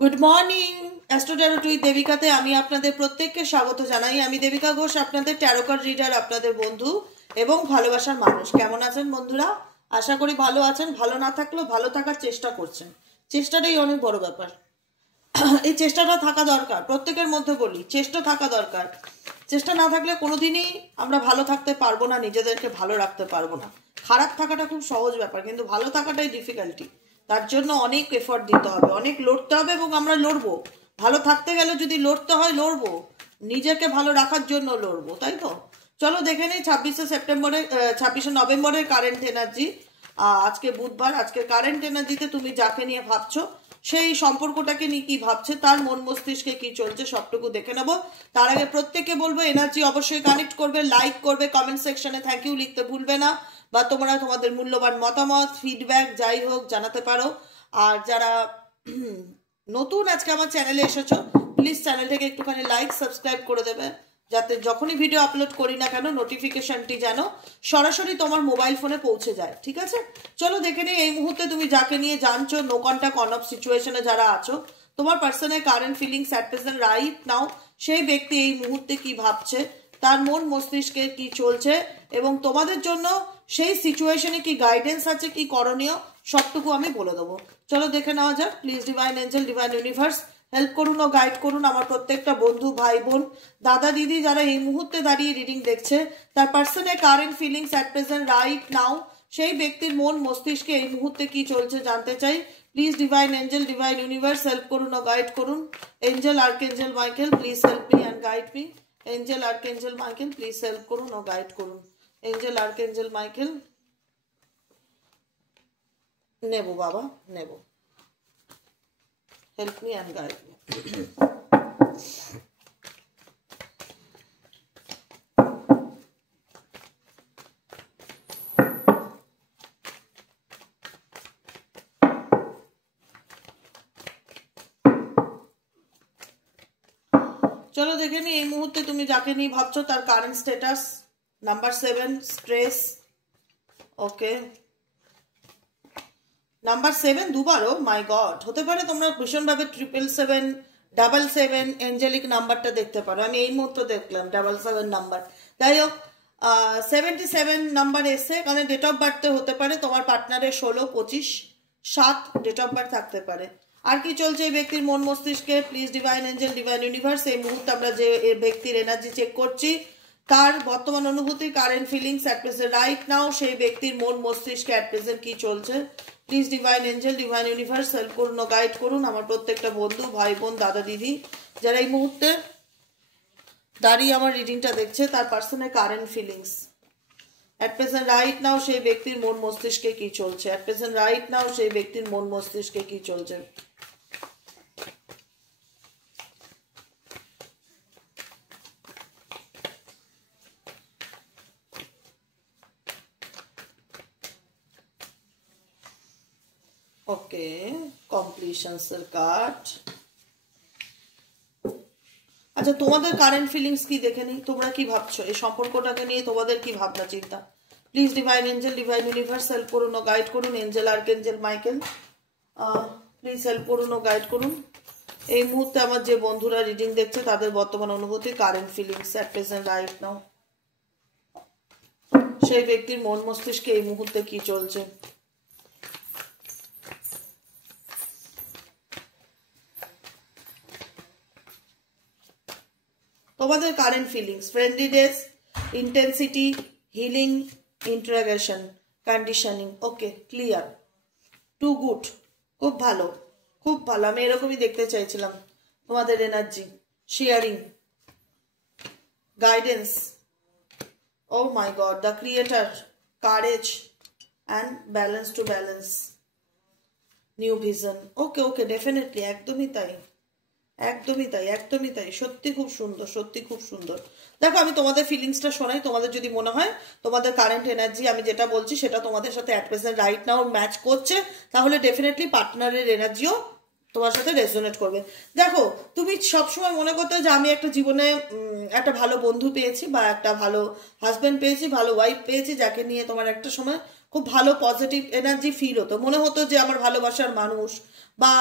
Good morning astro tarot with দেবিকাতে আমি আপনাদের প্রত্যেককে স্বাগত জানাই। আমি দেবিকা ঘোষ, আপনাদের ট্যারো কার্ড রিডার, আপনাদের বন্ধু এবং ভালোবাসার মানুষ। কেমন আছেন বন্ধুরা? আশা করি ভালো আছেন। ভালো না থাকলেও ভালো থাকার চেষ্টা করছেন, চেষ্টাটাই অনেক বড় ব্যাপার। এই চেষ্টাটা থাকা দরকার, প্রত্যেকের মধ্যে বলি চেষ্টা থাকা দরকার। চেষ্টা না থাকলে কোনোদিনই আমরা ভালো থাকতে পারবো না, নিজেদেরকে ভালো রাখতে পারবো না। খারাপ থাকাটা খুব সহজ ব্যাপার, কিন্তু ভালো থাকাটাই ডিফিকাল্টি। তার জন্য অনেক এফর্ট দিতে হবে, অনেক লড়তে হবে এবং আমরা লড়বো। ভালো থাকতে গেলে যদি লড়তে হয় লড়বো, নিজেকে ভালো রাখার জন্য লড়বো, তাই তো? চলো দেখে নিই 26শে নভেম্বরের কারেন্ট এনার্জি। আজকে বুধবার, আজকে কারেন্ট এনার্জিতে তুমি যাকে নিয়ে ভাবছো সেই সম্পর্কটাকে নিয়ে কি ভাবছে, তার মন মস্তিষ্কে কি চলছে সবটুকু দেখে নেবো। তার আগে প্রত্যেককে বলবো এনার্জি অবশ্যই কানেক্ট করবে, লাইক করবে, কমেন্ট সেকশনে থ্যাংক ইউ লিখতে ভুলবে না, বা তোমরা তোমাদের মূল্যবান মতামত ফিডব্যাক যাই হোক জানাতে পারো। আর যারা নতুন আজকে আমার চ্যানেলে এসেছো, প্লিজ চ্যানেলটাকে একটুখানি লাইক সাবস্ক্রাইব করে দেবে, যাতে যখনই ভিডিও আপলোড করি না কেন নোটিফিকেশনটি যেন সরাসরি তোমার মোবাইল ফোনে পৌঁছে যায়। ঠিক আছে, চলো দেখে নিই এই মুহূর্তে তুমি যাকে নিয়ে জানছো, নো কন্টাক্ট অন অফ সিচুয়েশনে যারা আছো, তোমার পার্সনের current feelings at present right now, সেই ব্যক্তি এই মুহূর্তে কি ভাবছে, তার মন মস্তিষ্কে কি চলছে এবং তোমাদের জন্য সেই সিচুয়েশনে কি গাইডেন্স আছে, কি করণীয়, সবটুকু আমি বলে দেবো। চলো দেখে নেওয়া যাক। Please divine angel, divine universe help করুন ও গাইড করুন আমার প্রত্যেকটা বন্ধু, ভাই বোন, দাদা দিদি যারা এই মুহূর্তে দাঁড়িয়ে রিডিং দেখছে, তার পার্সনের current feelings at present right now, সেই ব্যক্তির মন মস্তিষ্কে এই মুহূর্তে কি চলছে জানতে চাই। Please divine angel, divine universe help করুন ও গাইড করুন। Angel archangel Michael please help me and guide me. Angel archangel Michael please help করুন ও গাইড করুন। এঞ্জেল আর্কএঞ্জেল মাইকেল নেব বাবা, নেব, help me and guide me. চলো দেখে নি এই মুহূর্তে তুমি যাকে নিয়ে ভাবছো তার current status. Number 7 stress. Okay, number 7 দুবারও, মাই গড, হতে পারে তোমরা ভীষণভাবে 777, 77 এঞ্জেলিক নাম্বারটা দেখতে পারো। আমি এই মুহূর্তে দেখলাম 77 নাম্বার। যাই হোক, 77 নাম্বার এসে, কারণ ডেট অফ বার্থে হতে পারে তোমার পার্টনারের 16, 25, 7 ডেট অফ বার্থ থাকতে পারে। আর কি চলছে এই ব্যক্তির মন মস্তিষ্কে? Please divine angel, divine universe এই মুহূর্তে আমরা যে ব্যক্তির এনার্জি চেক করছি, তার বর্তমান অনুভূতি, current feelings at present right now, সেই ব্যক্তির মন মস্তিষ্কে অ্যাট প্রেজেন্ট কি চলছে। Please divine angel, divine universe help করুন ও গাইড করুন আমার প্রত্যেকটা বন্ধু, ভাই বোন, দাদা দিদি যারা এই মুহূর্তে দাঁড়িয়ে আমার রিডিংটা দেখছে, তার পার্সনের current feelings at present right now, সেই ব্যক্তির মন মস্তিষ্কে কি চলছে। অ্যাট প্রেজেন্ট রাইট নাও, সেই ব্যক্তির মন মস্তিষ্কে কি চলছে। ওকে, কমপ্লিশনসের কার্ড। আচ্ছা, তোমাদের কারেন্ট ফিলিংস কি দেখে নিই, তোমরা কি ভাবছো এই সম্পর্কটাকে নিয়ে, তোমাদের কি ভাবনা চিন্তা। Please divine angel, divine universe help করুন ও গাইড করুন। Angel archangel Michael please help করুন ও গাইড করুন এই মুহূর্তে আমার যে বন্ধুরা রিডিং দেখছে তাদের বর্তমান অনুভূতি, current feelings at present right now, সেই ব্যক্তির মন মস্তিষ্কে এই মুহূর্তে কি চলছে। তোমাদের current feelings, friendliness, intensity, healing, interrogation, conditioning. Okay, clear, too good, খুব ভালো, খুব ভালো। আমি এরকমই দেখতে চাইছিলাম তোমাদের energy, sharing, guidance. Oh my god, the creator, courage and balance to balance, new vision. Okay okay, definitely, একদমই তাই, একদমই তাই, একদমই তাই। সত্যি খুব সুন্দর, সত্যি খুব সুন্দর। দেখো, আমি তোমাদের ফিলিংসটা শোনাই, তোমাদের যদি মনে হয় তোমাদের কারেন্ট এনার্জি আমি যেটা বলছি সেটা তোমাদের সাথে at present right now match করছে, তাহলে ডেফিনেটলি পার্টনারের এনার্জিও তোমার সাথে রেজোনেট করবে। দেখো, তুমি সবসময় মনে করতে যে আমি একটা জীবনে একটা ভালো বন্ধু পেয়েছি, বা একটা ভালো হাজব্যান্ড পেয়েছি, ভালো ওয়াইফ পেয়েছি, যাকে নিয়ে তোমার একটা সময় খুব ভালো পজিটিভ এনার্জি ফিল হতো, মনে হতো যে আমার ভালোবাসার মানুষ, বা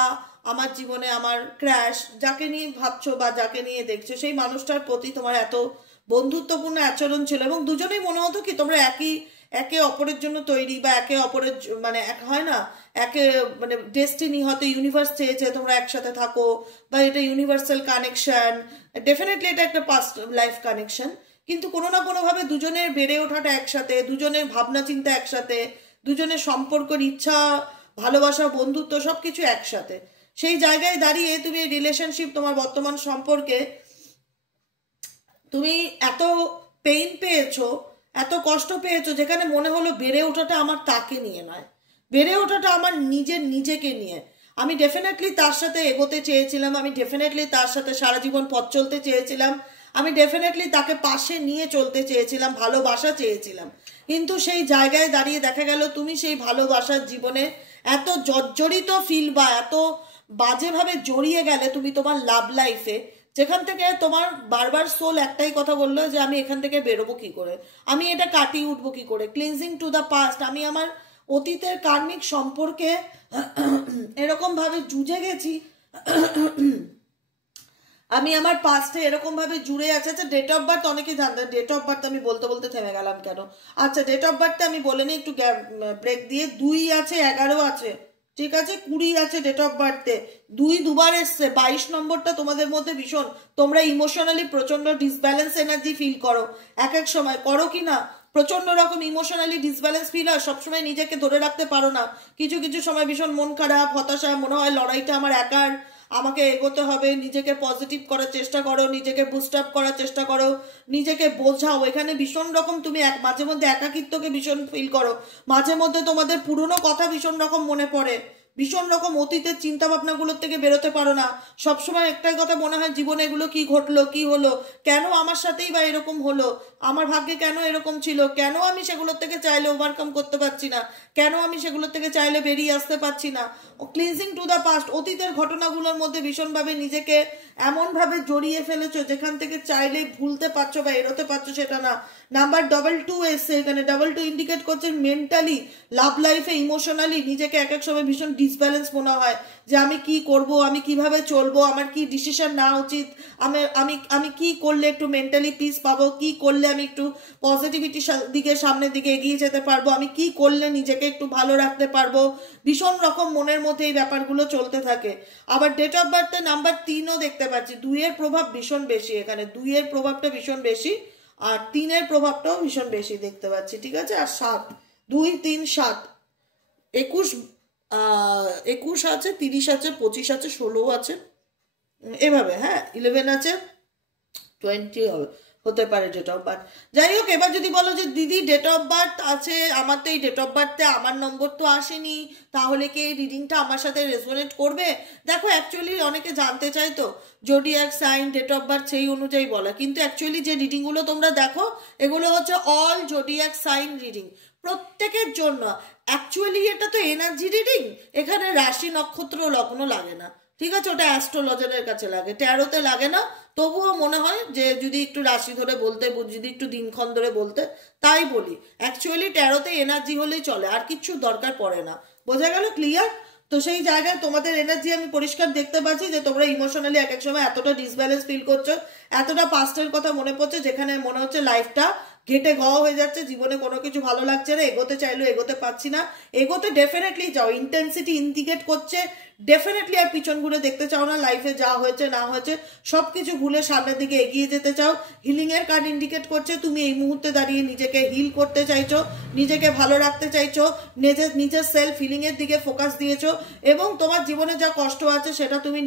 আমার জীবনে আমার ক্র্যাশ, যাকে নিয়ে ভাবছো বা যাকে নিয়ে দেখছো সেই মানুষটার প্রতি তোমার এত বন্ধুত্বপূর্ণ আচরণ ছিল এবং দুজনেই মনে হতো কি তোমরা একে অপরের জন্য তৈরি বা একে অপরের মানে হয় না একে মানে ডেস্টিনি, হয়তো ইউনিভার্স চেয়েছে তোমরা একসাথে থাকো বা এটা ইউনিভার্সাল কানেকশন, ডেফিনেটলি এটা একটা পাস্ট লাইফ কানেকশন, কিন্তু কোনো না কোনোভাবে দুজনের বেড়ে ওঠাটা একসাথে, দুজনের ভাবনা চিন্তা একসাথে, দুজনের সম্পর্কের ইচ্ছা ভালোবাসা বন্ধুত্ব সবকিছু একসাথে। সেই জায়গায় দাঁড়িয়ে তুমি রিলেশনশিপ তোমার বর্তমান সম্পর্কে তুমি এত পেইন পেয়েছো, এত কষ্ট পেয়েছো, যেখানে মনে হলো বেড়ে ওঠাটা আমার তাকে নিয়ে নয়, বেড়ে ওঠাটা আমার নিজেকে নিয়ে। আমি ডেফিনেটলি তার সাথে এগোতে চেয়েছিলাম, আমি ডেফিনেটলি তার সাথে সারা জীবন পথ চলতে চেয়েছিলাম, আমি ডেফিনেটলি তাকে পাশে নিয়ে চলতে চেয়েছিলাম, ভালোবাসা চেয়েছিলাম, কিন্তু সেই জায়গায় দাঁড়িয়ে দেখা গেল তুমি সেই ভালোবাসার জীবনে এত জর্জরিত ফিল বা এত বাজেভাবে জড়িয়ে গেলে তুমি তোমার লাভ লাইফে, যেখান থেকে তোমার বারবার সোল একটাই কথা বললো যে আমি এখান থেকে বেরোবো কি করে, আমি এটা কাটিয়ে উঠবো কি করে, ক্লিনজিং টু দ্য পাস্ট। আমি আমার অতীতের কার্মিক সম্পর্কে এরকম ভাবে জুঝে গেছি, আমি আমার পাস্টে এরকম ভাবে জুড়ে আছে। আচ্ছা ডেট অফ বার্থ অনেকে জানতেন, ডেট অফ বার্থ আমি বলতে বলতে থেমে গেলাম কেন? আচ্ছা ডেট অফ বার্থে আমি বলে নিই একটু ব্রেক দিয়ে, 2 আছে, 11 আছে, ঠিক আছে, 20 আছে ডেট অফ বার্থে, 2 দুবার এসছে, 22 নম্বরটা তোমাদের মধ্যে ভীষণ, তোমরা ইমোশনালি প্রচন্ড ডিসব্যালেন্স এনার্জি ফিল করো, এক এক সময় করো কি না, প্রচন্ড রকম ইমোশনালি ডিসব্যালেন্স ফিল হয়, সবসময় নিজেকে ধরে রাখতে পারো না, কিছু কিছু সময় ভীষণ মন খারাপ, হতাশা, মনে হয় লড়াইটা আমার একার, আমাকে এগোতে হবে, নিজেকে পজিটিভ করার চেষ্টা করো, নিজেকে বুস্ট আপ করার চেষ্টা করো, নিজেকে বোঝাও, এখানে ভীষণ রকম তুমি মাঝে মধ্যে একাকিত্বকে ভীষণ ফিল করো, মাঝে মধ্যে তোমাদের পুরনো কথা ভীষণ রকম মনে পড়ে, ভীষণ রকম অতীতের চিন্তা ভাবনাগুলোর থেকে বেরোতে পারো না, সবসময় একটাই কথা মনে হয় জীবনে এগুলো কি ঘটলো, কি হলো, কেন আমার সাথেই বা এরকম হলো, আমার ভাগ্যে কেন এরকম ছিল, কেন আমি সেগুলোর থেকে চাইলে ওভারকাম করতে পারছি না, কেন আমি সেগুলোর থেকে চাইলে বেরিয়ে আসতে পারছি না। ক্লিনজিং টু দ্য পাস্ট, অতীতের ঘটনাগুলোর মধ্যে ভীষণভাবে নিজেকে এমনভাবে জড়িয়ে ফেলেছো যেখান থেকে চাইলে ভুলতে পারছো বা এড়োতে পারছো সেটা না। নাম্বার 22 এসছে এখানে, 22 ইন্ডিকেট করছে মেন্টালি, লাভ লাইফে, ইমোশনালি নিজেকে এক এক সময় ভীষণ ডিসব্যালেন্স মনে হয় যে আমি কি করব, আমি কিভাবে চলবো, আমার কি ডিসিশন নেওয়া উচিত, আমি কি করলে একটু মেন্টালি পিস পাবো, কি করলে আমি একটু পজিটিভিটির দিকে সামনের দিকে এগিয়ে যেতে পারবো, আমি কি করলে নিজেকে একটু ভালো রাখতে পারবো, ভীষণ রকম মনের মধ্যে এই ব্যাপারগুলো চলতে থাকে। আবার ডেট অফ বার্থে নাম্বার 3ও দেখতে পাচ্ছি, 2 এর প্রভাব ভীষণ বেশি এখানে, 2 এর প্রভাবটা ভীষণ বেশি, আর 3 এর প্রভাবটাও ভীষণ বেশি দেখতে পাচ্ছি, ঠিক আছে। আর 7, 2, 3, 7, 21 আছে, 30 আছে, 25 আছে, 16 আছে, এভাবে, হ্যাঁ 11 আছে, 20 হতে পারে ডেট অফ বার্থ। যাই হোক, এবার যদি বলো যে দিদি ডেট অফ বার্থ আছে আমার, তো এই ডেট অফ বার্থে আমার নম্বর তো আসেনি, তাহলে কি এই রিডিংটা আমার সাথে রেজোনেট করবে? দেখো অ্যাকচুয়ালি অনেকে জানতে চায় তো zodiac sign, date of birth সেই অনুযায়ী বলা, কিন্তু অ্যাকচুয়ালি যে রিডিংগুলো তোমরা দেখো এগুলো হচ্ছে অল জোডিয়াক সাইন রিডিং, প্রত্যেকের জন্য। অ্যাকচুয়ালি এটা তো এনার্জি রিডিং, এখানে রাশি নক্ষত্র লগ্ন লাগে না, ঠিক আছে, ওটা অ্যাস্ট্রোলজারের কাছে লাগে, ট্যারোতে লাগে না। তবুও মনে হয় যে যদি একটু রাশি ধরে বলতে, যদি একটু দিনক্ষণ ধরে বলতে, তাই বলি। অ্যাকচুয়ালি ট্যারোতে এনার্জি হলেই চলে, আর কিচ্ছু দরকার পড়ে না। বোঝা গেল? ক্লিয়ার? তো সেই জায়গায় তোমাদের এনার্জি আমি পরিষ্কার দেখতে পাচ্ছি যে তোমরা ইমোশনালি এক এক সময় এতটা ডিসব্যালেন্স ফিল করছো, এতটা পাস্টের কথা মনে পড়ছে, যেখানে মনে হচ্ছে লাইফটা ঘেটে গাওয়া হয়ে যাচ্ছে, জীবনে কোনো কিছু ভালো লাগছে না, এগোতে চাইলেও এগোতে পারছি না। এগোতে ডেফিনেটলি যাও, ইন্টেন্সিটি ইন্ডিকেট করছে ডেফিনেটলি, আর পিছন ঘুরে দেখতে চাও না, লাইফে যা হয়েছে না হয়েছে সবকিছু ভুলে সামনের দিকে এগিয়ে যেতে চাও। হিলিং এর কার্ড ইন্ডিকেট করছে তুমি এই মুহূর্তে দাঁড়িয়ে নিজেকে হিল করতে চাইছো, নিজেকে ভালো রাখতে চাইছো, নিজের সেলফ হিলিং এর দিকে ফোকাস দিয়েছো, এবং তোমার জীবনে যা কষ্ট আছে সেটা তুমি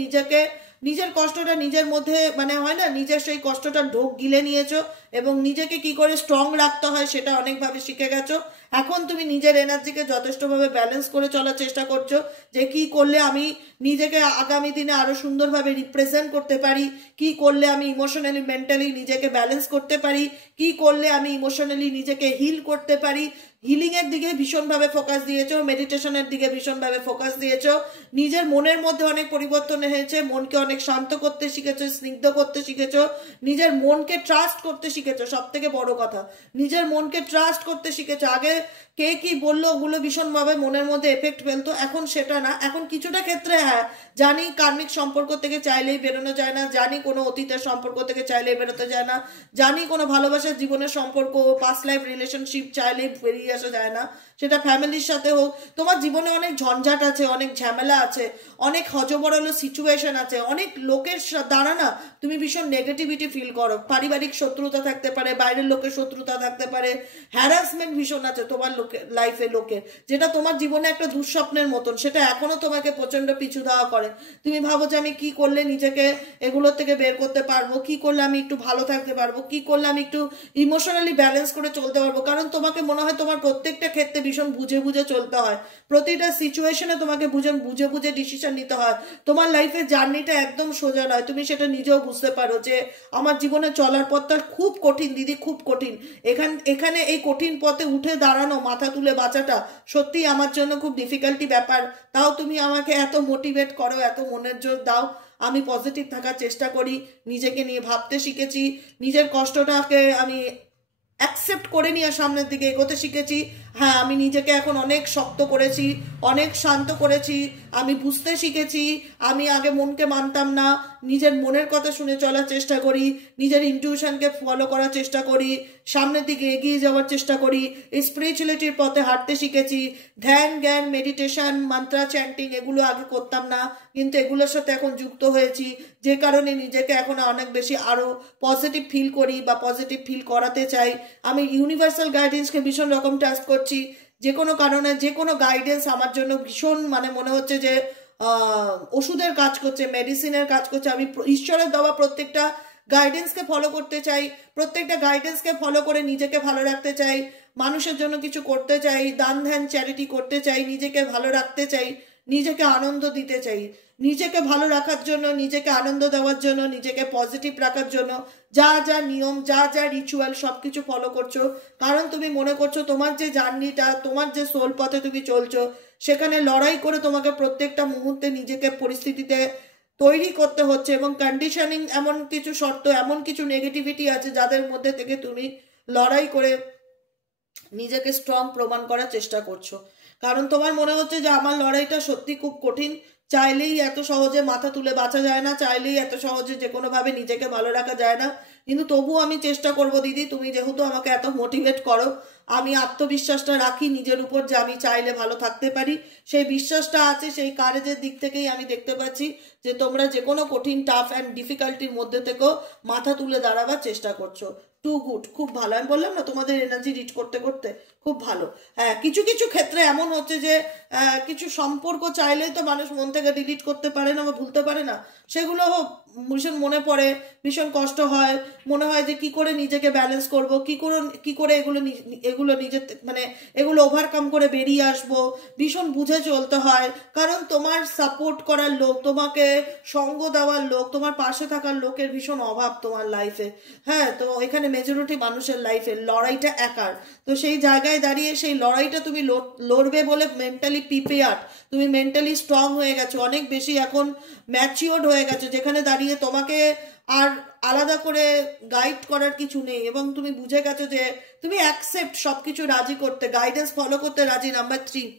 নিজের কষ্টটা নিজের মধ্যে, মানে হয় না, নিজের সেই কষ্টটা ঢোক গিলে নিয়েছো এবং নিজেকে কি করে স্ট্রং রাখতে হয় সেটা অনেকভাবে শিখে গেছো। এখন তুমি নিজের এনার্জিকে যথেষ্টভাবে ব্যালেন্স করে চলার চেষ্টা করছো, যে কি করলে আমি নিজেকে আগামী দিনে আরো সুন্দরভাবে রিপ্রেজেন্ট করতে পারি, কি করলে আমি ইমোশনালি মেন্টালি নিজেকে ব্যালেন্স করতে পারি, কি করলে আমি ইমোশনালি নিজেকে হিল করতে পারি। হিলিং এর দিকে ভীষণভাবে ফোকাস দিয়েছো, মেডিটেশনের দিকে ভীষণভাবে ফোকাস দিয়েছো, নিজের মনের মধ্যে অনেক পরিবর্তন হয়েছে, মনকে অনেক শান্ত করতে শিখেছো, স্নিগ্ধ করতে শিখেছো, নিজের মনকে ট্রাস্ট করতে শিখেছো। সব থেকে বড় কথা, নিজের মনকে ট্রাস্ট করতে শিখেছো। আগে কে কি বললো ওগুলো ভীষণভাবে মনের মধ্যে এফেক্ট ফেলতো, এখন সেটা না। এখন কিছুটা ক্ষেত্রে হ্যাঁ জানি কার্মিক সম্পর্ক থেকে চাইলেই বেরোনো যায় না, জানি কোনো অতীতের সম্পর্ক থেকে চাইলেই বেরোতে যায় না, জানি কোনো ভালোবাসার জীবনের সম্পর্ক পাস্ট লাইফ রিলেশনশিপ চাইলেই বেরিয়ে আসা যায় না, সেটা ফ্যামিলির সাথে হোক। তোমার জীবনে অনেক ঝঞ্ঝাট আছে, অনেক ঝামেলা আছে, অনেক হজবরল সিচুয়েশন আছে, অনেক লোকের দ্বারা না তুমি ভীষণ নেগেটিভিটি ফিল করো। পারিবারিক শত্রুতা থাকতে পারে, বাইরের লোকের শত্রুতা থাকতে পারে, হ্যারাসমেন্ট ভীষণ আছে তোমার লাইফে লোকের, যেটা তোমার জীবনে একটা দুঃস্বপ্নের মতন, সেটা এখনো তোমাকে প্রচন্ড পিছু দেওয়া করে। তুমি ভাবো যে আমি কি করলে নিজেকে এগুলোর থেকে বের করতে পারবো, কি করলে আমি একটু ভালো থাকতে পারবো, কি করলে আমি একটু ইমোশনালি ব্যালেন্স করে চলতে পারবো। কারণ তোমাকে মনে হয় তোমার প্রত্যেকটা ক্ষেত্রে ভীষণ বুঝে বুঝে চলতে হয়, প্রতিটা সিচুয়েশনে তোমাকে বুঝে বুঝে ডিসিশন নিতে হয়। তোমার লাইফের জার্নিটা একদম সোজা নয়, তুমি সেটা নিজেও বুঝতে পারো যে আমার জীবনে চলার পথটা খুব কঠিন দিদি, খুব কঠিন। এখানে এই কঠিন পথে উঠে দাঁড়ানো, মাথা তুলে বাঁচাটা সত্যি আমার জন্য খুব ডিফিকাল্টি ব্যাপার। তাও তুমি আমাকে এত মোটিভেট করো, এত মনের জোর দাও। আমি পজিটিভ থাকার চেষ্টা করি, নিজেকে নিয়ে ভাবতে শিখেছি, নিজের কষ্টটাকে আমি অ্যাকসেপ্ট করে নিয়ে সামনের দিকে এগোতে শিখেছি। হ্যাঁ আমি নিজেকে এখন অনেক শক্ত করেছি, অনেক শান্ত করেছি, আমি বুঝতে শিখেছি। আমি আগে মনকে মানতাম না, নিজের মনের কথা শুনে চলার চেষ্টা করি, নিজের ইনটিউশনকে ফলো করার চেষ্টা করি, সামনের দিকে এগিয়ে যাওয়ার চেষ্টা করি, স্পিরিচুয়ালিটির পথে হাঁটতে শিখেছি। ধ্যান জ্ঞান মেডিটেশন মান্ত্রা চ্যান্টিং এগুলো আগে করতাম না, কিন্তু এগুলোর সাথে এখন যুক্ত হয়েছি, যে কারণে নিজেকে এখন অনেক বেশি আরও পজিটিভ ফিল করি বা পজিটিভ ফিল করাতে চাই। আমি ইউনিভার্সাল গাইডেন্সকে ভীষণ রকম ট্রাস্ট করছি। যে কোনো কারণে যে কোনো গাইডেন্স আমার জন্য ভীষণ মনে হচ্ছে যে ওষুধের কাজ করছে, মেডিসিনের কাজ করছে। আমি ঈশ্বরের দেওয়া প্রত্যেকটা গাইডেন্সকে ফলো করতে চাই, প্রত্যেকটা গাইডেন্সকে ফলো করে নিজেকে ভালো রাখতে চাই, মানুষের জন্য কিছু করতে চাই, দান ধ্যান চ্যারিটি করতে চাই, নিজেকে ভালো রাখতে চাই, নিজেকে আনন্দ দিতে চাই। নিজেকে ভালো রাখার জন্য, নিজেকে আনন্দ দেওয়ার জন্য, নিজেকে পজিটিভ রাখার জন্য যা যা নিয়ম, যা যা রিচুয়াল সব কিছু ফলো করছো, কারণ তুমি মনে করছো তোমার যে জার্নিটা, তোমার যে সোল পথে তুমি চলছো, সেখানে লড়াই করে তোমাকে প্রত্যেকটা মুহূর্তে নিজেকে পরিস্থিতিতে তৈরি করতে হচ্ছে, এবং কন্ডিশনিং এমন কিছু শর্ত, এমন কিছু নেগেটিভিটি আছে যাদের মধ্যে থেকে তুমি লড়াই করে নিজেকে স্ট্রং প্রমাণ করার চেষ্টা করছো। কারণ তোমার মনে হচ্ছে যে আমার লড়াইটা সত্যি খুব কঠিন, চাইলেই এত সহজে মাথা তুলে বাঁচা যায় না, চাইলেই এত সহজে যে কোনোভাবে নিজেকে ভালো রাখা যায় না। কিন্তু তবুও আমি চেষ্টা করব দিদি, তুমি যেহেতু আমাকে এত মোটিভেট করো, আমি আত্মবিশ্বাসটা রাখি নিজের উপর যে আমি চাইলে ভালো থাকতে পারি, সেই বিশ্বাসটা আছে। সেই কারেজের দিক থেকেই আমি দেখতে পাচ্ছি যে তোমরা যে কোনো কঠিন টাফ অ্যান্ড ডিফিকাল্টির মধ্যে থেকেও মাথা তুলে দাঁড়াবার চেষ্টা করছো। টু গুড, খুব ভালো। আমি বললাম না তোমাদের এনার্জি রিড করতে করতে খুব ভালো। হ্যাঁ কিছু কিছু ক্ষেত্রে এমন হচ্ছে যে কিছু সম্পর্ক চাইলেই তো মানুষ মন থেকে ডিলিট করতে পারে না বা ভুলতে পারে না, সেগুলো ভীষণ মনে পড়ে, ভীষণ কষ্ট হয়, মনে হয় যে কি করে নিজেকে ব্যালেন্স করব, কি করে এগুলো নিজের এগুলো ওভারকাম করে বেরিয়ে আসবো। ভীষণ বুঝে চলতে হয়, কারণ তোমার সাপোর্ট করার লোক, তোমাকে সঙ্গ দেওয়ার লোক, তোমার পাশে থাকার লোকের ভীষণ অভাব তোমার লাইফে। হ্যাঁ তো এখানে মেজরিটি মানুষের লাইফে লড়াইটা একার। তো সেই জায়গায় দাঁড়িয়ে সেই লড়াইটা তুমি লড়বে বলে মেন্টালি প্রিপেয়ার্ড, তুমি মেন্টালি স্ট্রং হয়ে গেছো, অনেক বেশি এখন ম্যাচিওর্ড হয়ে গেছো, যেখানে দাঁড়িয়ে তোমাকে আর আলাদা করে গাইড করার কিছু নেই, এবং তুমি বুঝে গেছো যে তুমি অ্যাকসেপ্ট সবকিছু রাজি করতে, গাইডেন্স ফলো করতে রাজি। নাম্বার 3,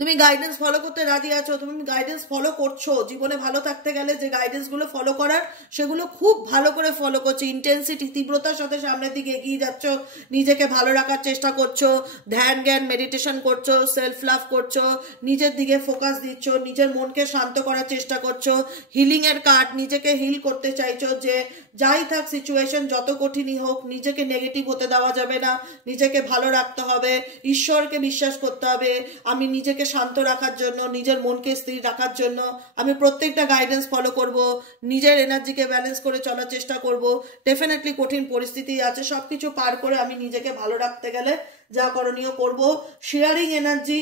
তুমি গাইডেন্স ফলো করতে রাজি আছো, তুমি গাইডেন্স ফলো করছো। জীবনে ভালো থাকতে গেলে যে গাইডেন্সগুলো ফলো করার, সেগুলো খুব ভালো করে ফলো করছো, ইন্টেন্সিটি তীব্রতার সাথে সামনের দিকে এগিয়ে যাচ্ছ, নিজেকে ভালো রাখার চেষ্টা করছো, ধ্যান জ্ঞান মেডিটেশন করছো, সেলফ লাভ করছো, নিজের দিকে ফোকাস দিচ্ছ, নিজের মনকে শান্ত করার চেষ্টা করছো, হিলিং এর কার্ড, নিজেকে হিল করতে চাইছো যে যাই থাক সিচুয়েশন, যত কঠিনই হোক নিজেকে নেগেটিভ হতে দেওয়া যাবে না, নিজেকে ভালো রাখতে হবে, ঈশ্বরকে বিশ্বাস করতে হবে। আমি নিজেকে শান্ত রাখার জন্য, নিজের মনকে স্থির রাখার জন্য আমি প্রত্যেকটা গাইডেন্স ফলো করব, নিজের এনার্জিকে ব্যালেন্স করে চলার চেষ্টা করব। ডেফিনেটলি কঠিন পরিস্থিতি আছে, সবকিছু পার করে আমি নিজেকে ভালো রাখতে গেলে যা করণীয় করব। শেয়ারিং এনার্জি,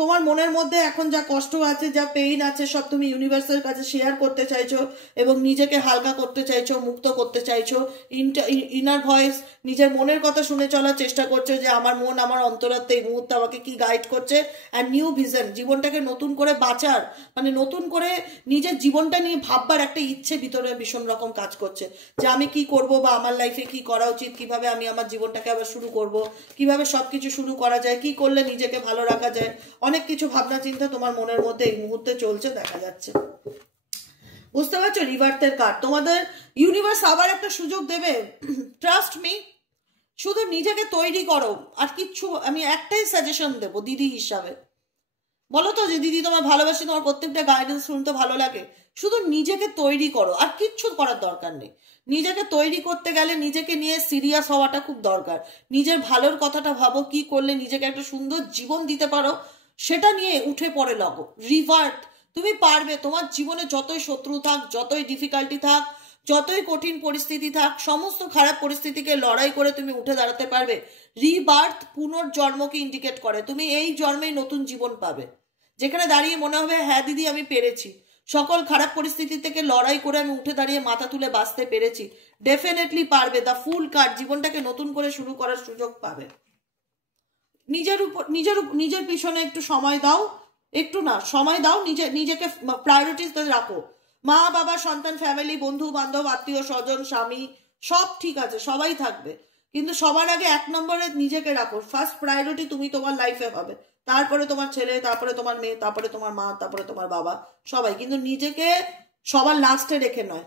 তোমার মনের মধ্যে এখন যা কষ্ট আছে, যা পেইন আছে, সব তুমি ইউনিভার্সের কাছে শেয়ার করতে চাইছো এবং নিজেকে হালকা করতে চাইছো, মুক্ত করতে চাইছো। ইনার ভয়েস, নিজের মনের কথা শুনে চলার চেষ্টা করছো যে আমার মন, আমার অন্তরাত্মা এই মুহূর্তে আমাকে কি গাইড করছে। অ্যান্ড নিউ ভিশন, জীবনটাকে নতুন করে বাঁচার, নতুন করে নিজের জীবনটা নিয়ে ভাববার একটা ইচ্ছে ভিতরে ভীষণ রকম কাজ করছে যে আমি কি করব বা আমার লাইফে কি করা উচিত, কিভাবে আমি আমার জীবনটাকে আবার শুরু করব, কিভাবে সবকিছু শুরু করা যায়, কি করলে নিজেকে ভালো রাখা যায়, অনেক কিছু ভাবনা চিন্তা তোমার মনের মধ্যে এই মুহূর্তে চলছে দেখা যাচ্ছে। বুঝতে পারছো? রিভার্থের কার্ড, তোমাদের ইউনিভার্স আবার একটা সুযোগ দেবে, ট্রাস্ট মি। শুধু নিজেকে তৈরি করো, আর কিচ্ছু, আমি একটাই সাজেশন দেবো দিদি হিসাবে। বলো তো যে দিদি তোমার ভালোবাসি, তোমার প্রত্যেকটা গাইডেন্স শুনতে ভালো লাগে, শুধু নিজেকে তৈরি করো, আর কিচ্ছু করার দরকার নেই। নিজেকে তৈরি করতে গেলে নিজেকে নিয়ে সিরিয়াস হওয়াটা খুব দরকার। নিজের ভালোর কথাটা ভাবো, কি করলে নিজেকে একটা সুন্দর জীবন দিতে পারো, সেটা নিয়ে উঠে পড়ে লাগো। রিভার্ট, তুমি পারবে। তোমার জীবনে যতই শত্রু থাক, যতই ডিফিকাল্টি থাক, যতই কঠিন পরিস্থিতি থাক, সমস্ত খারাপ পরিস্থিতিকে লড়াই করে তুমি উঠে দাঁড়াতে পারবে। রিবার্থ পুনর্জন্মকে ইন্ডিকেট করে, তুমি এই জন্মেই নতুন জীবন পাবে, যেখানে দাঁড়িয়ে মনে হবে হ্যাঁ দিদি আমি পেরেছি, সকল খারাপ পরিস্থিতি থেকে লড়াই করে আমি উঠে দাঁড়িয়ে মাথা তুলে বাঁচতে পেরেছি। ডেফিনেটলি পারবে। দ্য ফুল কার্ড, জীবনটাকে নতুন করে শুরু করার সুযোগ পাবে। নিজের পিছনে একটু সময় দাও, একটু না সময় দাও, নিজেকে প্রায়োরিটিস রাখো। মা বাবা, সন্তান, ফ্যামিলি, বন্ধু বান্ধব, আত্মীয় স্বজন, স্বামী, সব ঠিক আছে, সবাই থাকবে, কিন্তু সবার আগে 1 নম্বরে নিজেকে রাখো। ফার্স্ট প্রায়োরিটি তুমি তোমার লাইফে হবে, তারপরে তোমার ছেলে, তারপরে তোমার মেয়ে, তারপরে তোমার মা, তারপরে তোমার বাবা, সবাই। কিন্তু নিজেকে সবার লাস্টে রেখে নয়।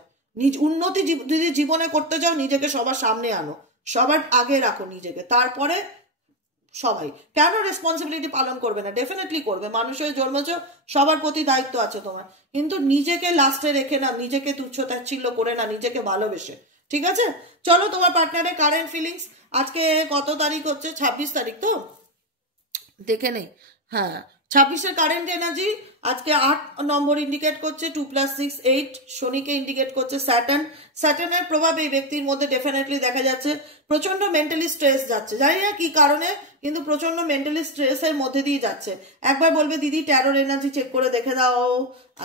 উন্নতি যদি জীবনে করতে চাও, নিজেকে সবার সামনে আনো, সবার আগে রাখো নিজেকে, তারপরে সবাই। কেন রেসপন্সিবিলিটি পালন করবে না? ডেফিনেটলি করবে। মানুষের জন্মেছ, সবার প্রতি দায়িত্ব আছে তোমার, কিন্তু নিজেকে লাস্টে রেখে না, নিজেকে তুচ্ছ তাচ্ছিল্য করে না, নিজেকে ভালোবেসে। ঠিক আছে, চলো তোমার পার্টনারের কারেন্ট ফিলিংস। আজকে কত তারিখ হচ্ছে? 26 তারিখ তো, দেখে নেই। হ্যাঁ, 26-এর কারেন্ট এনার্জি আজকে 8 নম্বর ইন্ডিকেট করছে, 2 + 6 8। শনিকে ইন্ডিকেট করছে স্যাটার্নের প্রভাব এই ব্যক্তির মধ্যে ডেফিনেটলি দেখা যাচ্ছে। প্রচন্ড মেন্টালি স্ট্রেস যাচ্ছে, জানি না কি কারণে, কিন্তু প্রচন্ড মেন্টালি স্ট্রেসের মধ্যে দিয়ে যাচ্ছে। একবার বলবে দিদি ট্যারোর এনার্জি চেক করে দেখে দাও।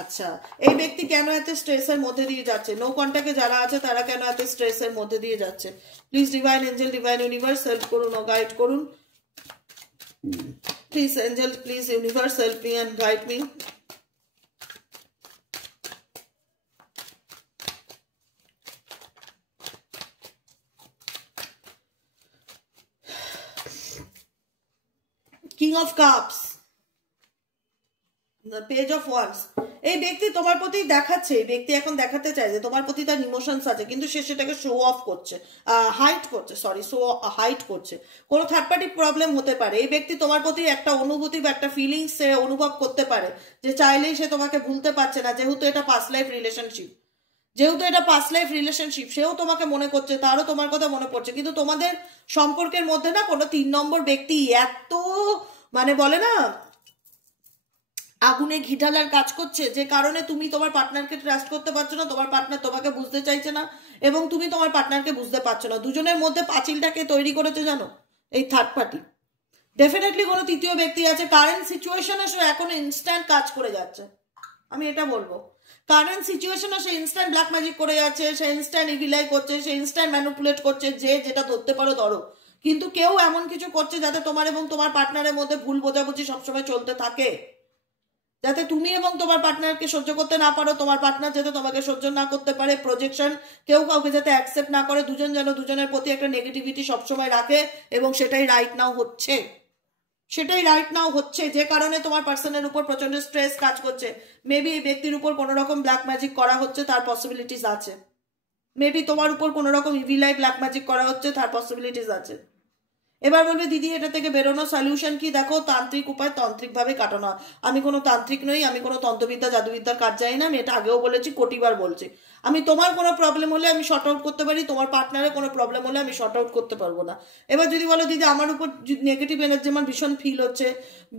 আচ্ছা, এই ব্যক্তি কেন এত স্ট্রেসের মধ্যে দিয়ে যাচ্ছে? নো কন্ট্যাক্টে যারা আছে তারা কেন এত স্ট্রেসের মধ্যে দিয়ে যাচ্ছে? Please divine angel, divine universe help করুন ও গাইড করুন। Please angel, please universe help me and guide me. King of Cups, the Page of Wands। এই ব্যক্তি তোমার প্রতি দেখাচ্ছে, এই ব্যক্তি এখন দেখাতে চায় যে তোমার প্রতি তার ইমোশনস আছে, কিন্তু সে সেটাকে শো অফ করছে, হাইট করছে। কোনো থার্ড পার্টি প্রবলেম হতে পারে। এই ব্যক্তি তোমার প্রতি একটা অনুভূতি বা একটা ফিলিংস সে অনুভব করতে পারে, যে চাইলেই সে তোমাকে ভুলতে পারছে না, যেহেতু এটা পাস্ট লাইফ রিলেশনশিপ। সেও তোমাকে মনে করছে, তারও তোমার কথা মনে পড়ছে, কিন্তু তোমাদের সম্পর্কের মধ্যে না কোনো 3 নম্বর ব্যক্তি এত, মানে বলে না, আগুনে ঘি ঢালার কাজ করছে, যে কারণে তুমি তোমার পার্টনারকে ট্রাস্ট করতে পারছো না, তোমার পার্টনার তোমাকে বুঝতে চাইছে না, এবং তুমি তোমার পার্টনারকে বুঝতে পারছো না। দুজনের মধ্যে পাঁচিলটাকে তৈরি করেছে জানো? এই থার্ড পার্টি। ডেফিনেটলি কোনো তৃতীয় ব্যক্তি আছে। কারেন্ট সিচুয়েশনে সে এখন ইনস্ট্যান্ট কাজ করে যাচ্ছে, আমি এটা বলবো। কারেন্ট সিচুয়েশনে সে ইনস্ট্যান্ট ব্ল্যাক ম্যাজিক করে যাচ্ছে, সে ইনস্ট্যান্ট ইভিলাই করছে, সে ইনস্ট্যান্ট ম্যানিপুলেট করছে, যে যেটা ধরতে পারো ধরো। কিন্তু কেউ এমন কিছু করছে যাতে তোমার এবং তোমার পার্টনারের মধ্যে ভুল বোঝাবুঝি সবসময় চলতে থাকে, যাতে তুমি এবং তোমার পার্টনারকে সহ্য করতে না পারো, তোমার পার্টনার যাতে তোমাকে সহ্য না করতে পারে, প্রজেকশন কেউ কাউকে যাতে অ্যাকসেপ্ট না করে, দুজন যেন দুজনের প্রতি একটা নেগেটিভিটি সবসময় রাখে, এবং সেটাই রাইট নাও হচ্ছে, যে কারণে তোমার পার্সনের উপর প্রচন্ড স্ট্রেস কাজ করছে। মেবি এই ব্যক্তির উপর কোনো রকম ব্ল্যাক ম্যাজিক করা হচ্ছে, তার পসিবিলিটিস আছে। মেবি তোমার উপর কোনো রকম ইভিলাই ব্ল্যাক ম্যাজিক করা হচ্ছে, তার পসিবিলিটিস আছে। এবার বলবে দিদি এটা থেকে বেরোনো সলিউশন কি? দেখো, তান্ত্রিক উপায় তান্ত্রিক ভাবে কাটানো। আমি কোনো তান্ত্রিক নই, আমি কোনো তন্ত্রবিদ্যা জাদুবিদ্যার কাজ জানি না, আমি এটা আগেও বলেছি, কোটিবার বলছি। আমি তোমার কোনো প্রবলেম হলে আমি শর্ট আউট করতে পারি, তোমার পার্টনারের কোনো প্রবলেম হলে আমি শর্ট আউট করতে পারবো না। এবার যদি বলো দিদি আমার উপর নেগেটিভ এনার্জি, আমার ভীষণ ফিল হচ্ছে,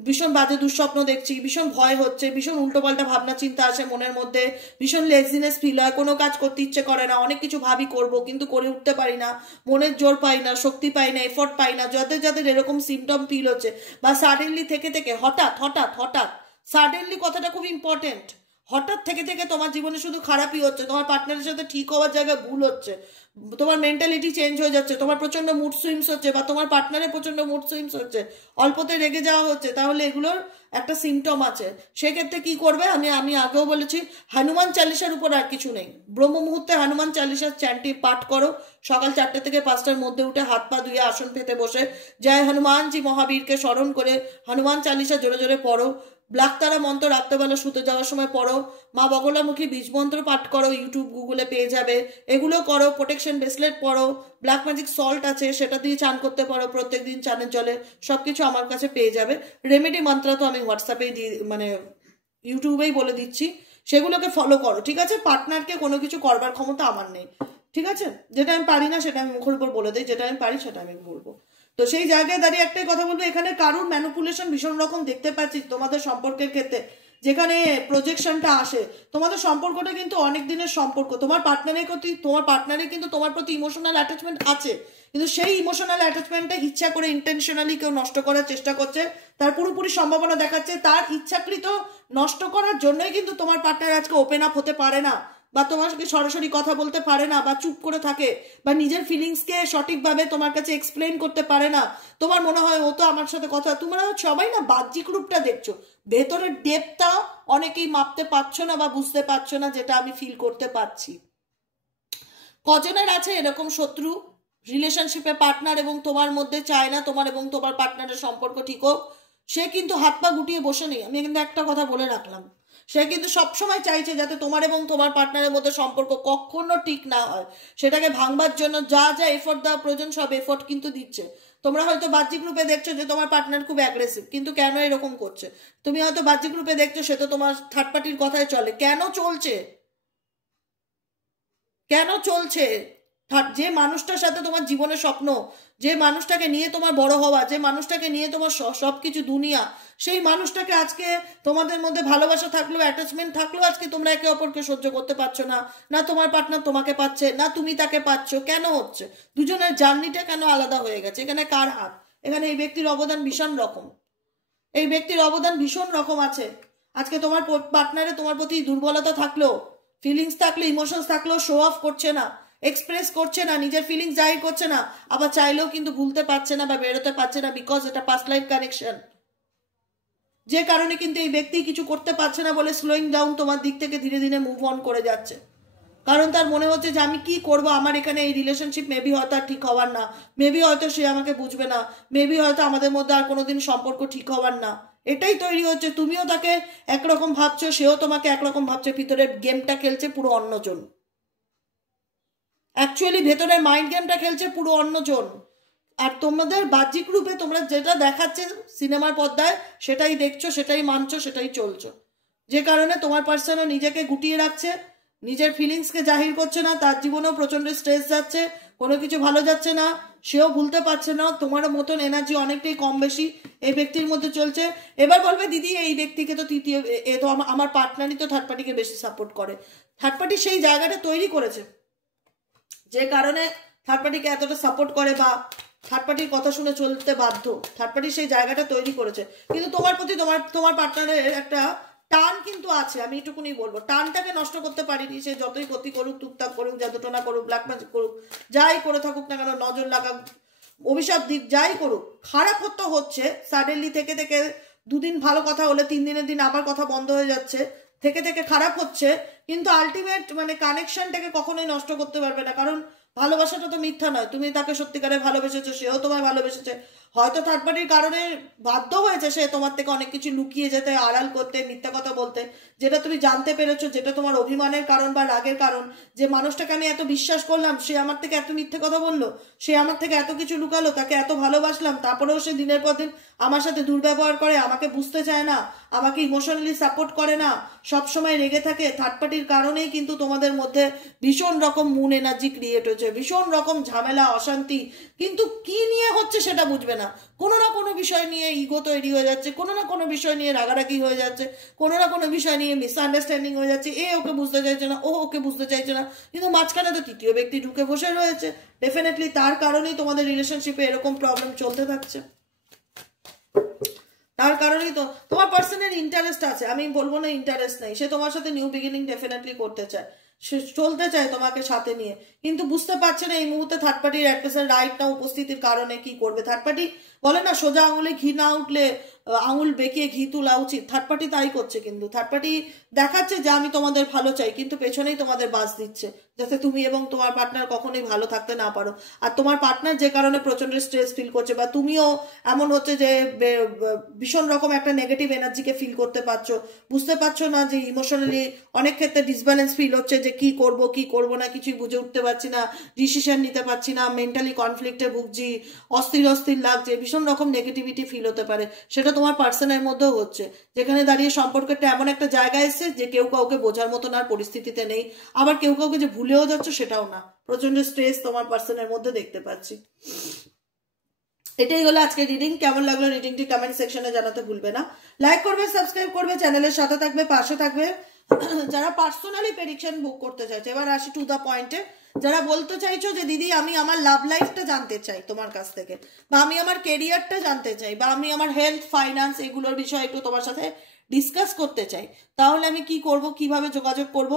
ভীষণ বাজে দুঃস্বপ্ন দেখছি, ভীষণ ভয় হচ্ছে, ভীষণ উল্টোপাল্টা ভাবনা চিন্তা আসে মনের মধ্যে, ভীষণ লেজিনেস ফিল হয়, কোনো কাজ করতে ইচ্ছে করে না, অনেক কিছু ভাবি করবো কিন্তু করে উঠতে পারি না, মনের জোর পাই না, শক্তি পাই না, এফোর্ট পাই না, যাদের এরকম সিমটম ফিল হচ্ছে, বা সাডেনলি থেকে হঠাৎ সাডেনলি, কথাটা খুব ইম্পর্টেন্ট, হঠাৎ থেকে তোমার জীবনে শুধু খারাপই হচ্ছে, তোমার পার্টনারের সাথে ঠিক হওয়ার জায়গায় ভুল হচ্ছে, তোমার মেন্টালিটি চেঞ্জ হয়ে যাচ্ছে, তোমার প্রচন্ড মুড সুইংস হচ্ছে, বা তোমার পার্টনারের প্রচন্ড মুড সুইংস হচ্ছে, অল্পতে রেগে যাওয়া হচ্ছে, তাহলে এগুলোর একটা সিমটম আছে, সেক্ষেত্রে কি করবে, আমি আগেও বলেছি, হনুমান চালিসার উপর আর কিছু নেই। ব্রহ্ম মুহূর্তে হনুমান চালিসার চ্যান্টটি পাঠ করো, সকাল 4টে থেকে 5টার মধ্যে উঠে হাত পা ধুয়ে আসন পেতে বসে জয় হনুমানজি মহাবীরকে স্মরণ করে হনুমান চালিসা জোরে জোরে পড়ো। ব্ল্যাক তারা মন্ত্র রাত্রেবেলা শুতে যাওয়ার সময় পড়ো। মা বগলামুখী বীজ মন্ত্র পাঠ করো, ইউটিউব গুগলে পেয়ে যাবে, এগুলো করো। প্রোটেকশন ব্রেসলেট পড়ো, ব্ল্যাক ম্যাজিক সল্ট আছে সেটা দিয়ে চান করতে পারো প্রত্যেক দিন চানের জলে, সবকিছু আমার কাছে পেয়ে যাবে। রেমেডি মন্ত্র তো আমি হোয়াটসঅ্যাপেই দিয়ে মানে ইউটিউবেই বলে দিচ্ছি, সেগুলোকে ফলো করো, ঠিক আছে। পার্টনারকে কোনো কিছু করবার ক্ষমতা আমার নেই, ঠিক আছে। যেটা আমি পারি না সেটা আমি মুখের উপর বলে দিই, যেটা আমি পারি সেটা আমি বলবো। তো সেই জায়গায় দাঁড়িয়ে একটাই কথা বলবো, এখানে কারুর ম্যানিপুলেশন ভীষণ রকম দেখতে পাচ্ছি তোমাদের সম্পর্কের ক্ষেত্রে, যেখানে প্রজেকশনটা আসে। তোমাদের সম্পর্কটা কিন্তু অনেক দিনের সম্পর্ক, তোমার পার্টনারের কিন্তু তোমার প্রতি ইমোশনাল অ্যাটাচমেন্ট আছে, কিন্তু সেই ইমোশনাল অ্যাটাচমেন্টটা ইচ্ছা করে ইন্টেনশনালি কেউ নষ্ট করার চেষ্টা করছে, তার পুরোপুরি সম্ভাবনা দেখাচ্ছে, তার ইচ্ছাকৃত নষ্ট করার জন্যই কিন্তু তোমার পার্টনার আজকে ওপেন আপ হতে পারে না, বা তোমাকে সরাসরি কথা বলতে পারে না, বা চুপ করে থাকে, বা নিজের ফিলিংসকে সঠিকভাবে তোমার কাছে এক্সপ্লেন করতে পারে না। তোমার মনে হয় ও তো আমার সাথে কথা, তোমরা সবাই না বাহ্যিক রূপটা দেখছো, ভেতরের ডেপটা অনেকেই মাপতে পারছো না বা বুঝতে পারছো না, যেটা আমি ফিল করতে পারছি। কজনের আছে এরকম শত্রু রিলেশনশিপে, পার্টনার এবং তোমার মধ্যে চায় না তোমার এবং তোমার পার্টনারের সম্পর্ক ঠিক হোক, সে কিন্তু হাত পা গুটিয়ে বসে নেই। আমি কিন্তু একটা কথা বলে রাখলাম, সে কিন্তু সবসময় চাইছে যাতে তোমার এবং তোমার পার্টনারের মধ্যে সম্পর্ক কখনো ঠিক না হয়, সেটাকে ভাঙবার জন্য যা যা এফোর্ট দেওয়া প্রয়োজন সব এফোর্ট কিন্তু দিচ্ছে। তোমরা হয়তো বাহ্যিক রূপে দেখছো যে তোমার পার্টনার খুব অ্যাগ্রেসিভ, কিন্তু কেন এরকম করছে? তুমি হয়তো বাহ্যিক রূপে দেখছো সে তো তোমার থার্ড পার্টির কথায় চলে, কেন চলছে? কেন চলছে? যে মানুষটার সাথে তোমার জীবনের স্বপ্ন, যে মানুষটাকে নিয়ে তোমার বড় হওয়া, যে মানুষটাকে নিয়ে তোমার সবকিছু দুনিয়া, সেই মানুষটাকে আজকে তোমাদের মধ্যে ভালোবাসা থাকলেও অ্যাটাচমেন্ট থাকলেও আজকে তোমরা একে অপরকে সহ্য করতে পারছো না, না তোমার পার্টনার তোমাকে পাচ্ছে না তুমি তাকে পাচ্ছ। কেন হচ্ছে? দুজনের জার্নিটা কেন আলাদা হয়ে গেছে? এখানে কার হাত? এখানে এই ব্যক্তির অবদান ভীষণ রকম, এই ব্যক্তির অবদান ভীষণ রকম আছে। আজকে তোমার পার্টনারে তোমার প্রতি দুর্বলতা থাকলেও, ফিলিংস থাকলে, ইমোশনস থাকলেও শো অফ করছে না, এক্সপ্রেস করছে না, নিজের ফিলিংস জাহির করছে না, আবার চাইলেও কিন্তু ভুলতে পারছে না বা বেরোতে পারছে না, বিকজ এটা পাস্ট লাইফ কানেকশন। যে কারণে কিন্তু এই ব্যক্তি কিছু করতে পারছে না বলে স্লোয়িং ডাউন তোমার দিক থেকে ধীরে ধীরে মুভ অন করে যাচ্ছে। কারণ তার মনে হচ্ছে যে আমি কি করব, আমার এখানে এই রিলেশনশিপ মেবি হয়তো আর ঠিক হওয়ার না, মেবি হয়তো সে আমাকে বুঝবে না, মেবি হয়তো আমাদের মধ্যে আর কোনোদিন সম্পর্ক ঠিক হওয়ার না, এটাই তৈরি হচ্ছে। তুমিও তাকে একরকম ভাবছো, সেও তোমাকে একরকম ভাবছে, ভিতরে গেমটা খেলছে পুরো অন্যজন। অ্যাকচুয়ালি ভেতরে মাইন্ড গেমটা খেলছে পুরো অন্যজন, আর তোমাদের বাহ্যিক রূপে তোমরা যেটা দেখাচ্ছে সিনেমার পর্দায় সেটাই দেখছো, সেটাই মানছো, সেটাই চলছো। যে কারণে তোমার পার্সনও নিজেকে গুটিয়ে রাখছে, নিজের ফিলিংসকে জাহির করছে না, তার জীবনেও প্রচন্ড স্ট্রেস যাচ্ছে, কোনো কিছু ভালো যাচ্ছে না, সেও ভুলতে পারছে না। তোমার মতন এনার্জি অনেকটাই কম বেশি এই ব্যক্তির মধ্যে চলছে। এবার বলবে দিদি এই ব্যক্তিকে তো তৃতীয়, এ তো আমার পার্টনারই তো থার্ড পার্টিকে বেশি সাপোর্ট করে। থার্ড পার্টি সেই জায়গাটা তৈরি করেছে, যে কারণে থার্ড পার্টিকে এতটা সাপোর্ট করে বা থার্ড পার্টির কথা শুনে চলতে বাধ্য, থার্ড পার্টি সেই জায়গাটা তৈরি করেছে। কিন্তু তোমার প্রতি তোমার পার্টনারের একটা টান কিন্তু আছে, আমি একটুকুনি বলবো, টানটাকে নষ্ট করতে পারিনি। সে যতই ক্ষতি করুক, টুকটাক করুক, জাদুটোনা করুক, ব্ল্যাক ম্যাজিক করুক, যাই করে থাকুক না কেন, নজর লাগাক, অভিশাপ দিক, যাই করুক, খারাপ হতে হচ্ছে। সাডেনলি থেকে থেকে দুদিন ভালো কথা হলে 3 দিনের দিন আবার কথা বন্ধ হয়ে যাচ্ছে, থেকে থেকে খারাপ হচ্ছে, কিন্তু আলটিমেট মানে কানেকশনটাকে কখনোই নষ্ট করতে পারবে না। কারণ ভালোবাসাটা তো মিথ্যা নয়, তুমি তাকে সত্যিকারে ভালোবেসেছো, সেও তোমায় ভালোবেসেছে। হয়তো থার্ড পার্টির কারণে বাধ্য হয়েছে সে তোমার থেকে অনেক কিছু লুকিয়ে যেতে, আড়াল করতে, মিথ্যা কথা বলতে, যেটা তুমি জানতে পেরেছো, যেটা তোমার অভিমানের কারণ বা রাগের কারণ, যে মানুষটাকে আমি এত বিশ্বাস করলাম, সে আমার থেকে এত মিথ্যে কথা বললো, সে আমার থেকে এত কিছু লুকালো, তাকে এত ভালোবাসলাম, তারপরেও সে দিনের পর দিন আমার সাথে দুর্ব্যবহার করে, আমাকে বুঝতে চায় না, আমাকে ইমোশনালি সাপোর্ট করে না, সবসময় রেগে থাকে। থার্ড পার্টির কারণেই কিন্তু তোমাদের মধ্যে ভীষণ রকম মুন এনার্জি ক্রিয়েট হয়েছে, ভীষণ রকম ঝামেলা, অশান্তি, কিন্তু কি নিয়ে হচ্ছে সেটা বুঝবে না। কোনো না কোনো বিষয় নিয়ে ইগো তৈরি হয়ে যাচ্ছে, কোনো না কোনো বিষয় নিয়ে রাগারাগি হয়ে যাচ্ছে, কোনো না কোনো বিষয় নিয়ে মিসআন্ডারস্ট্যান্ডিং হয়ে যাচ্ছে, এ ওকে বুঝতে চাইছে না, ও ওকে বুঝতে চাইছে না, কিন্তু মাঝখানে তো তৃতীয় ব্যক্তি ঢুকে বসে রয়েছে। ডেফিনেটলি তার কারণেই তোমাদের রিলেশনশিপে এরকম প্রবলেম চলতে থাকছে, তার কারণেই তো। তোমার পার্সনের ইন্টারেস্ট আছে, আমি বলবো না ইন্টারেস্ট নেই, সে তোমার সাথে নিউ বিগিনিং ডেফিনেটলি করতে চায়, সে চলতে চায় তোমাকে সাথে নিয়ে, কিন্তু বুঝতে পারছে না এই মুহূর্তে থার্ড পার্টির অ্যাড্রেসের রাইট না উপস্থিতির কারণে কি করবে। থার্ড পার্টি বলে না, সোজা আঙুলে ঘি না উঠলে আঙুল বেঁকিয়ে ঘি তোলা উচিত। থার্ড পার্টি তাই করছে, কিন্তু থার্ড পার্টি দেখাচ্ছে যে আমি তোমাদের ভালো চাই, কিন্তু পেছনেই তোমাদের বাস দিচ্ছে যাতে তুমি এবং তোমার পার্টনার কখনোই ভালো থাকতে না পারো। আর তোমার পার্টনার যে কারণে প্রচন্ড স্ট্রেস ফিল করছে, বা তুমিও এমন হচ্ছে যে ভীষণ রকম একটা নেগেটিভ এনার্জিকে ফিল করতে পারছো, বুঝতে পারছো না যে ইমোশনালি অনেক ক্ষেত্রে ডিসব্যালেন্স ফিল হচ্ছে, যে কি করব না কিছুই বুঝে উঠতে পারছি না, ডিসিশন নিতে পারছি না, মেন্টালি কনফ্লিক্টে ভুগছি, অস্থির লাগছে, ভীষণ রকম নেগেটিভিটি ফিল হতে পারে। সেটা তোমার পার্সনের মধ্যেও হচ্ছে, যেখানে দাঁড়িয়ে সম্পর্কটা এমন একটা জায়গায় এসছে যে কেউ কাউকে বোঝার মতন আর পরিস্থিতিতে নেই, আবার কেউ কাউকে যে ভুলেও যাচ্ছ সেটাও না। প্রচন্ড স্ট্রেস তোমার পার্সনের মধ্যে দেখতে পাচ্ছি। এটাই হলো আজকে রিডিং। কেমন লাগলো রিডিংটি কমেন্ট সেকশনে জানাতে ভুলবে না। লাইক করবে, সাবস্ক্রাইব করবে, চ্যানেলের সাথে থাকবে, পাশে থাকবে। যারা পার্সোনালি প্রেডিকশন বুক করতে চাইছে, এবার আসি টু দা পয়েন্টে। যারা বলতে চাইছো যে দিদি আমি আমার লাভ লাইফটা জানতে চাই তোমার কাছ থেকে, বা আমি আমার কেরিয়ারটা জানতে চাই, বা আমি আমার হেলথ ফাইন্যান্স এগুলোর বিষয়ে একটু তোমার সাথে ডিসকাস করতে চাই, তাহলে আমি কি করব, কিভাবে যোগাযোগ করব?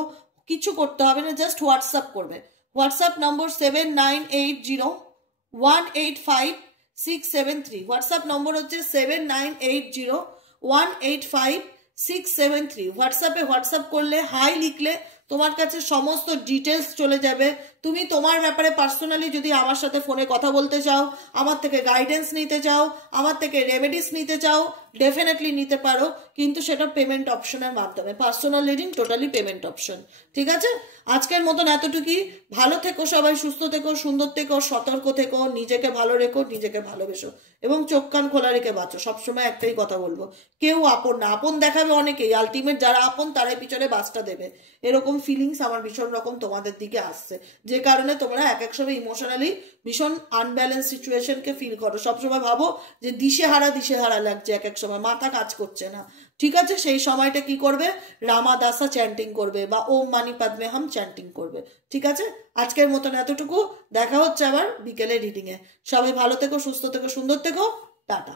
কিছু করতে হবে না, জাস্ট হোয়াটসঅ্যাপ করবে। হোয়াটসঅ্যাপ নম্বর 7980185673। হোয়াটসঅ্যাপ নম্বর হচ্ছে 7980185673। হোয়াটসঅ্যাপ করলে হাই লিখলে তোমার কাছে সমস্ত ডিটেলস চলে যাবে। তুমি তোমার ব্যাপারে পার্সোনালি যদি আমার সাথে ফোনে কথা বলতে চাও, আমার থেকে গাইডেন্স নিতে চাও, আমার থেকে রেমেডিস নিতে চাও, ডেফিনেটলি নিতে পারো, কিন্তু সেটা পেমেন্ট অপশনের মাধ্যমে। Personal reading totally payment option. ঠিক আছে, আজকের মতন এতটুকুই। ভালো থেকো সবাই, সুস্থ থেকো, সুন্দর থেকো, সতর্ক থেকো, নিজেকে ভালো রেখো, নিজেকে ভালোবেসো, এবং চোখ কান খোলা রেখে বাঁচো। সবসময় একটাই কথা বলবো, কেউ আপন না, আপন দেখাবে অনেকেই, আলটিমেট যারা আপন তারাই পিছনে বাসটা দেবে। এরকম ফিলিংস আমার ভীষণ রকম তোমাদের দিকে আসছে, যে কারণে তোমরা এক এক সময় ইমোশনালি ভীষণ আনব্যালেন্স সিচুয়েশনকে ফিল করো। সবসময় ভাবো যে দিশেহারা লাগছে, এক এক সময় মাথা কাজ করছে না। ঠিক আছে, সেই সময়টা কি করবে? রামা দাসা চ্যান্টিং করবে, বা ওম মানি পাদমে হাম চ্যান্টিং করবে। ঠিক আছে, আজকের মতন এতটুকু। দেখা হচ্ছে আবার বিকেলে রিডিংয়ে। সবাই ভালো থেকো, সুস্থ থেকো, সুন্দর থেকো। টাটা।